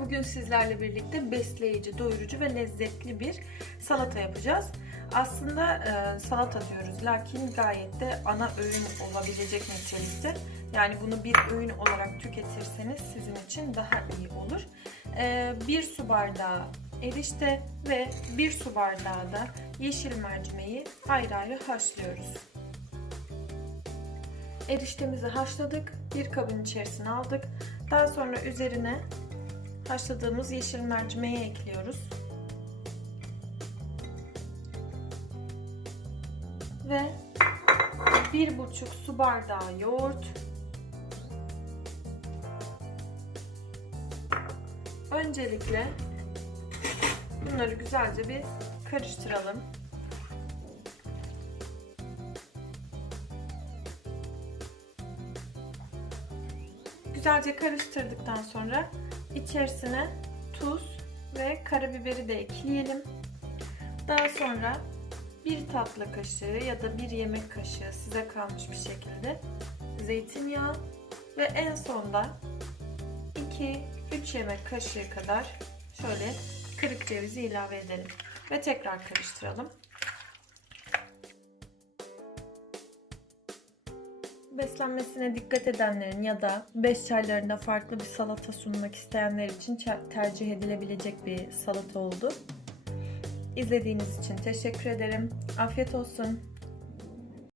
Bugün sizlerle birlikte besleyici, doyurucu ve lezzetli bir salata yapacağız. Aslında e, salata diyoruz lakin gayet de ana öğün olabilecek nitelikte. Yani bunu bir öğün olarak tüketirseniz sizin için daha iyi olur. E, bir su bardağı erişte ve bir su bardağı da yeşil mercimeği ayrı ayrı haşlıyoruz. Eriştemizi haşladık. Bir kabın içerisine aldık. Daha sonra üzerine haşladığımız yeşil mercimeği ekliyoruz. Ve bir buçuk su bardağı yoğurt. Öncelikle bunları güzelce bir karıştıralım. Güzelce karıştırdıktan sonra içerisine tuz ve karabiberi de ekleyelim. Daha sonra bir tatlı kaşığı ya da bir yemek kaşığı size kalmış bir şekilde zeytinyağı ve en sonda 2-3 yemek kaşığı kadar şöyle kırık cevizi ilave edelim ve tekrar karıştıralım. Beslenmesine dikkat edenlerin ya da beş çaylarında farklı bir salata sunmak isteyenler için tercih edilebilecek bir salata oldu. İzlediğiniz için teşekkür ederim. Afiyet olsun.